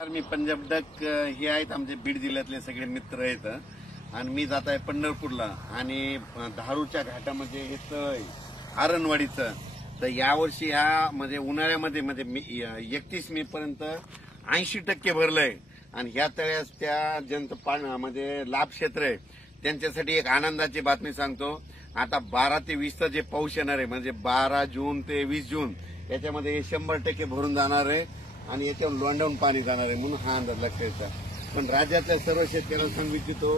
मी Punjab duck हे आहेत आमचे बीड जिल्ह्यातले सगळे मित्र आहेत आणि मी जात आहे पंढरपूरला आणि धारूरच्या घाटामध्ये हे तळ आहे आरणवाडीचं. तर यावर्षी ह्या म्हणजे उन्हाळ्यामध्ये म्हणजे 31 मे पर्यंत 80% भरलंय आणि ह्या तळ्यास त्या जनता म्हणजे लाभ क्षेत्र आहे त्यांच्यासाठी एक आनंदाची बातमी सांगतो. आता 12 ते 20 जे पाऊस येणार आहे म्हणजे 12 जून ते 20 जून याच्यामध्ये हे 100% भरून जाणार आहे आणि याच्यावर लोंढावून पाणी जाणार आहे म्हणून हा अंदाज लक्षात येतो. पण राज्यातल्या सर्व शेतकऱ्यांना सांगू इच्छितो,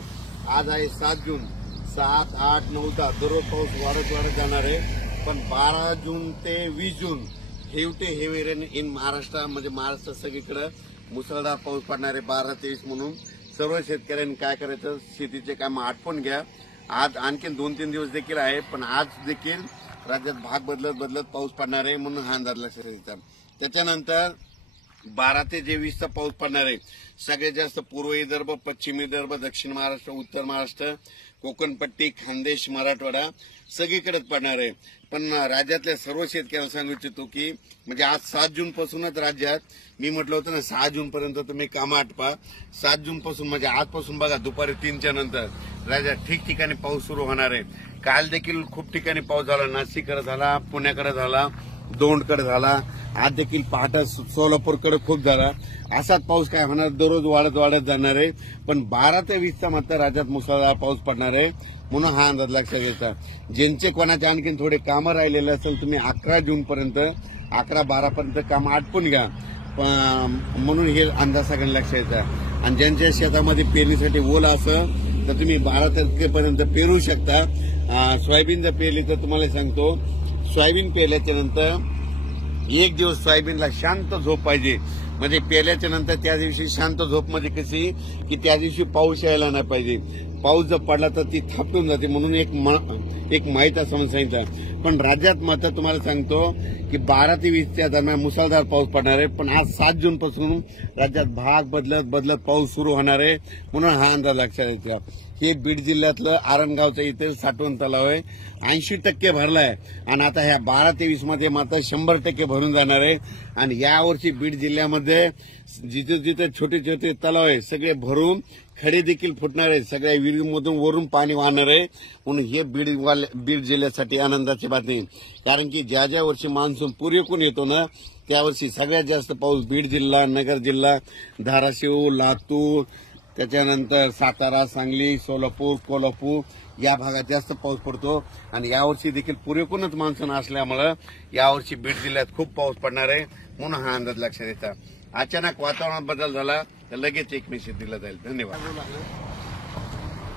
आज आहे 7 जून, 7, 8, 9, 10 दररोज पाऊस वाढत जाणार आहे. पण 12 जून ते 20 जून हेवी रेन इन महाराष्ट्र म्हणजे महाराष्ट्र सगळीकडे मुसळधार पाऊस पडणार आहे 12 ते 20 म्हणून सर्व शेतकऱ्यांनी काय करायचं, शेतीचे काम आटपून घ्या. आज आणखीन 2-3 दिवस देखील आहे पण आज देखील राज्यात भाग बदलत पाऊस पडणार आहे म्हणून हा अंदाज लक्षात येतात. त्याच्यानंतर 12 ते 20 पाऊस पडणार आहे. सगळ्यात जास्त पूर्व विदर्भ, पश्चिम विदर्भ, दक्षिण महाराष्ट्र, उत्तर महाराष्ट्र, कोकणपट्टी, खानदेश, मराठवाडा सगळीकडेच पडणार आहे. पण राज्यातल्या सर्व शेतकऱ्यांना सांगू इच्छितो की म्हणजे आज 7 जून पासूनच राज्यात मी म्हटलं होतं ना 6 जून पर्यंत तुम्ही कामं आटपा. 7 जून पासून म्हणजे आजपासून बघा दुपारी 3च्या नंतर राज्यात ठिकठिकाणी पाऊस सुरू होणार आहे. काल देखील खूप ठिकाणी पाऊस झाला, नाशिककडे झाला, पुण्याकडे झाला, दौंडकडे झाला, आज देखील पहाटे सोलापूरकडे खूप झाला. असाच पाऊस काय होणार दररोज वाढत जाणार आहे. पण 12 ते 20 मात्र राज्यात मुसळधार पाऊस पडणार आहे म्हणून हा अंदाज लक्षात घ्यायचा. ज्यांचे कोणाचे आणखीन थोडे कामं राहिलेले असेल तुम्ही 11 जून पर्यंत 11-12 पर्यंत कामं आटपून घ्या म्हणून हे अंदाज सगळ्यांना लक्षात यायचा. आणि ज्यांच्या शेतामध्ये पेरणीसाठी ओल असेल तर तुम्ही 12 तारखेपर्यंत पेरू शकता. सोयाबीन जर पेरली तर तुम्हाला सांगतो, सोयाबीन पेरल्याच्या नंतर एक दिवस सोयाबीनला शांत झोप पाहिजे. म्हणजे पेरल्याच्या नंतर त्या दिवशी शांत झोप म्हणजे कशी की त्या दिवशी पाऊस यायला नाही पाहिजे. पाऊस जर पडला तर ती थापून जाते म्हणून एक माहीत असं सांगितलं. पण राज्यात मात्र तुम्हाला सांगतो की 12 ते 20च्या दरम्यान मुसळधार पाऊस पडणार आहे. पण आज 7 जून पासून राज्यात भाग बदलत पाऊस सुरू होणार आहे म्हणून हा अंदाज लक्षात येतो. हे बीड जिल्ह्यातलं आरणगावचं इथे साठवण तलाव आहे, 80% भरलाय आणि आता ह्या 12 ते 20 मध्ये मात्र 100% भरून जाणार आहे. आणि यावर्षी बीड जिल्ह्यामध्ये जिथे छोटे तलाव आहे सगळे भरून खडे देखील फुटणार आहे, सगळ्या विहिरीमधून वरून पाणी वाहणार आहे म्हणून हे बीड जिल्ह्यासाठी आनंदाची बातमी. कारण की ज्या वर्षी मान्सून पुरेपूर येतो ना त्यावर्षी सगळ्यात जास्त पाऊस बीड जिल्हा, नगर जिल्हा, धाराशिव, लातूर, त्याच्यानंतर सातारा, सांगली, सोलापूर, कोल्हापूर या भागात जास्त पाऊस पडतो. आणि यावर्षी देखील पुरेपूरच मान्सून असल्यामुळे यावर्षी बीड जिल्ह्यात खूप पाऊस पडणार आहे म्हणून हा अंदाज लक्षात येतात. अचानक वातावरणात बदल झाला तर लगेच एक मेसेज दिला जाईल. धन्यवाद.